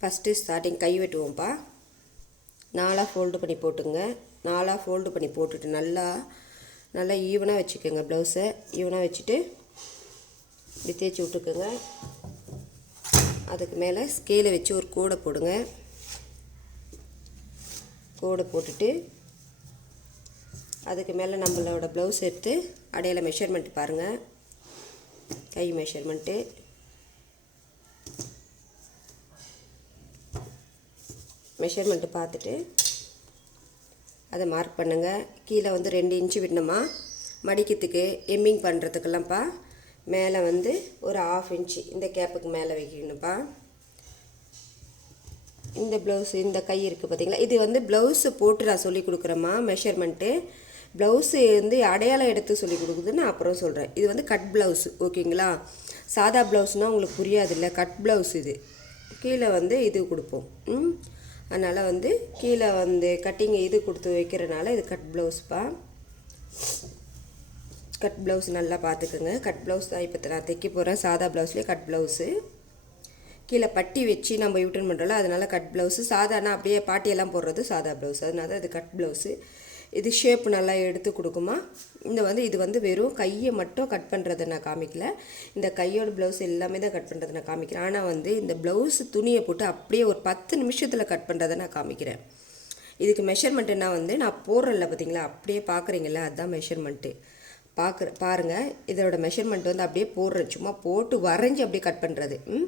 First starting கை வெட்டுவோம்ப்பா. நாலாக fold பண்ணி போட்டுங்க நாலாக ஃபோல்டு பண்ணி போட்டுட்டு நல்லா நல்லா ஈவனாக வச்சுக்கோங்க ப்ளவுஸை ஈவனாக வச்சுட்டு இப்படி தேய்ச்சி விட்டுக்கோங்க. அதுக்கு மேலே ஸ்கேலை வச்சு ஒரு கூடை போடுங்க. கூடை போட்டுட்டு அதுக்கு மேலே நம்மளோட ப்ளவுஸ் எடுத்து அடையாள மெஷர்மெண்ட் பாருங்கள் கை மெஷர்மெண்ட்டு மெஷர்மெண்ட்டு பார்த்துட்டு அதை மார்க் பண்ணுங்கள் கீழே வந்து ரெண்டு இன்ச்சு விடணுமா? மடிக்கிறதுக்கு எம்மிங் பண்ணுறதுக்கெல்லாம்ப்பா மேலே வந்து ஒரு ஆஃப் இன்ச்சு இந்த கேப்புக்கு மேலே வைக்கணும்ப்பா. இந்த ப்ளவுஸ் இந்த கை இருக்குது பார்த்தீங்களா? இது வந்து ப்ளவுஸு போட்டு நான் சொல்லி கொடுக்குறேம்மா மெஷர்மெண்ட்டு ப்ளவுஸு வந்து அடையாளம் எடுத்து சொல்லி கொடுக்குதுன்னு அப்புறம் சொல்கிறேன் இது வந்து கட் ப்ளவுஸ் ஓகேங்களா? சாதா ப்ளவுஸ்னால் உங்களுக்கு புரியாதில்ல கட் ப்ளவுஸ் இது. கீழே வந்து இது கொடுப்போம். ம்? அதனால் வந்து கீழே வந்து கட்டிங் இது கொடுத்து வைக்கிறனால இது கட் ப்ளவுஸ்ப்பா கட் ப்ளவுஸ் நல்லா பார்த்துக்குங்க. கட் ப்ளவுஸ் தான் இப்போ நான் தைக்க போகிறேன் சாதா ப்ளவுஸ்லேயே கட் ப்ளவுஸு கீழே பட்டி வச்சு நம்ம யூட்டன் பண்ணுறோம்ல அதனால் கட் ப்ளவுஸு சாதாரண அப்படியே பாட்டியெல்லாம் போடுறது சாதா ப்ளவுஸ் அதனால அது கட் ப்ளவுஸு இது ஷேப் நல்லா எடுத்து கொடுக்குமா? இந்த வந்து இது வந்து வெறும் கையை மட்டும் கட் பண்ணுறதை நான் காமிக்கல. இந்த கையோட ப்ளவுஸ் எல்லாமே தான் கட் பண்ணுறதை நான் காமிக்கிறேன். ஆனால் வந்து இந்த ப்ளவுஸ் துணியை போட்டு அப்படியே ஒரு பத்து நிமிஷத்தில் கட் பண்ணுறதை நான் காமிக்கிறேன். இதுக்கு மெஷர்மெண்ட்டுன்னா வந்து நான் போடுறல பார்த்தீங்களா அப்படியே பார்க்குறீங்களா அதுதான் மெஷர்மெண்ட்டு பார்க்குற பாருங்கள் இதோட மெஷர்மெண்ட் வந்து அப்படியே போடுறேன். சும்மா போட்டு வரைஞ்சி அப்படியே கட் பண்ணுறது ம்?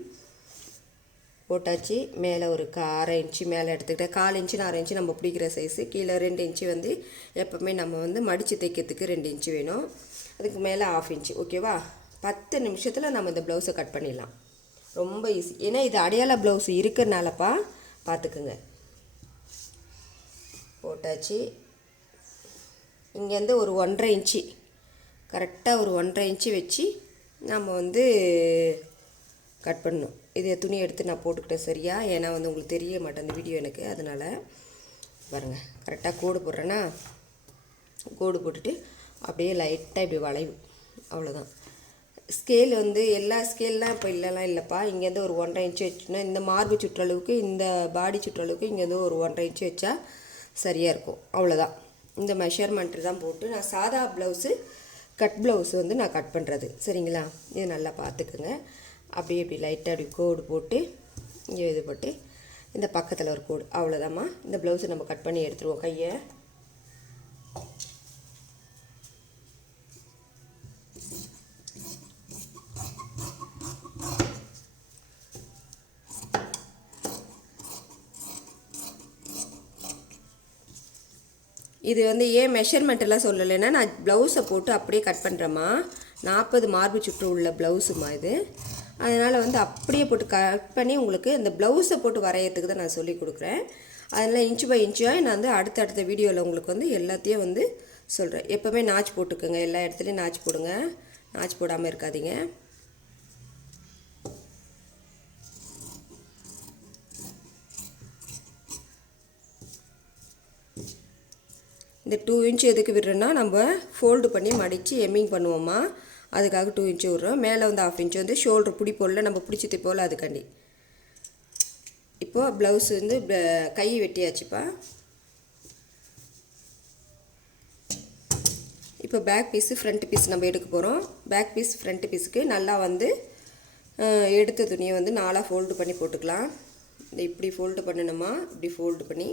போட்டாச்சு. மேலே ஒரு அரை இன்ச்சு மேலே எடுத்துக்கிட்டேன். கால் இன்ச்சு அரை இன்ச்சு நம்ம பிடிக்கிற சைஸு கீழே ரெண்டு இன்ச்சு வந்து எப்போவுமே நம்ம வந்து மடித்து தைக்கிறதுக்கு ரெண்டு இன்ச்சு வேணும். அதுக்கு மேலே ஆஃப் இன்ச்சு. ஓகேவா பத்து நிமிஷத்தில் நம்ம இந்த ப்ளவுஸை கட் பண்ணிடலாம். ரொம்ப ஈஸி ஏன்னா இது அடையாள ப்ளவுஸ் இருக்கிறனாலப்பா பார்த்துக்குங்க. போட்டாச்சு. இங்கேருந்து ஒரு ஒன்றரை இன்ச்சு. கரெக்டாக ஒரு ஒன்றரை இன்ச்சு வச்சு நம்ம வந்து கட் பண்ணணும். இதை துணி எடுத்து நான் போட்டுக்கிட்டேன் சரியா? ஏன்னா வந்து உங்களுக்கு தெரிய மாட்டேன் அந்த வீடியோ எனக்கு. அதனால் பாருங்கள் கரெக்டாக கோடு போடுறேன்னா கோடு போட்டுட்டு அப்படியே லைட்டாக இப்படி வளைவு. அவ்வளோதான் ஸ்கேல் வந்து எல்லா ஸ்கேல்லாம் இப்போ இல்லைலாம் இல்லைப்பா. இங்கேருந்து ஒரு ஒன்றரை இன்ச்சு வச்சுன்னா இந்த மார்பு சுற்றளவுக்கு இந்த பாடி சுற்றளவுக்கு இங்கேருந்து ஒரு ஒன்றரை இன்ச்சு வச்சா சரியாக இருக்கும். அவ்வளோதான் இந்த மெஷர்மெண்ட்டு தான் போட்டு நான் சாதா ப்ளவுஸு கட் ப்ளவுஸ் வந்து நான் கட் பண்ணுறது சரிங்களா? இது நல்லா பார்த்துக்குங்க. அப்படியே இப்படி லைட்டாக அப்படி கோடு போட்டு இங்கே இது போட்டு இந்த பக்கத்தில் ஒரு கோடு. அவ்வளோதாம்மா இந்த ப்ளவுஸை நம்ம கட் பண்ணி எடுத்துருவோம் கையை. இது வந்து ஏன் மெஷர்மெண்ட் எல்லாம் சொல்லலைன்னா நான் ப்ளவுஸை போட்டு அப்படியே கட் பண்ணுறேம்மா நாற்பது மார்பு சுற்று உள்ள ப்ளவுஸுமா இது. அதனால் வந்து அப்படியே போட்டு கட் பண்ணி உங்களுக்கு இந்த ப்ளவுஸை போட்டு வரையிறதுக்கு தான் நான் சொல்லி கொடுக்குறேன். அதனால் இன்ச்சு பை இன்ச்சாக நான் வந்து அடுத்தடுத்த வீடியோவில் உங்களுக்கு வந்து எல்லாத்தையும் வந்து சொல்கிறேன் எப்போவுமே நாச் போட்டுக்கோங்க. எல்லா இடத்துலையும் நாச் போடுங்க. நாச் போடாமல் இருக்காதீங்க. இந்த டூ இன்ச் எதுக்கு விடுறோன்னா நம்ம ஃபோல்டு பண்ணி மடித்து எம்மிங் பண்ணுவோமா? அதுக்காக டூ இன்ச்சு விட்றோம். மேலே வந்து ஆஃப் இன்ச்சு வந்து ஷோல்டர் பிடி போடல நம்ம பிடிச்சி தைப்போம்ல அதுக்காண்டி. இப்போது ப்ளவுஸ் வந்து கையை கை வெட்டியாச்சுப்பா. இப்போ பேக் பீஸு ஃப்ரண்ட் பீஸ் நம்ம எடுக்க போகிறோம் பேக் பீஸ் ஃப்ரண்ட் பீஸுக்கு நல்லா வந்து எடுத்த துணியை வந்து நாலாக ஃபோல்டு பண்ணி போட்டுக்கலாம். இந்த இப்படி ஃபோல்டு பண்ணணுமா இப்படி ஃபோல்டு பண்ணி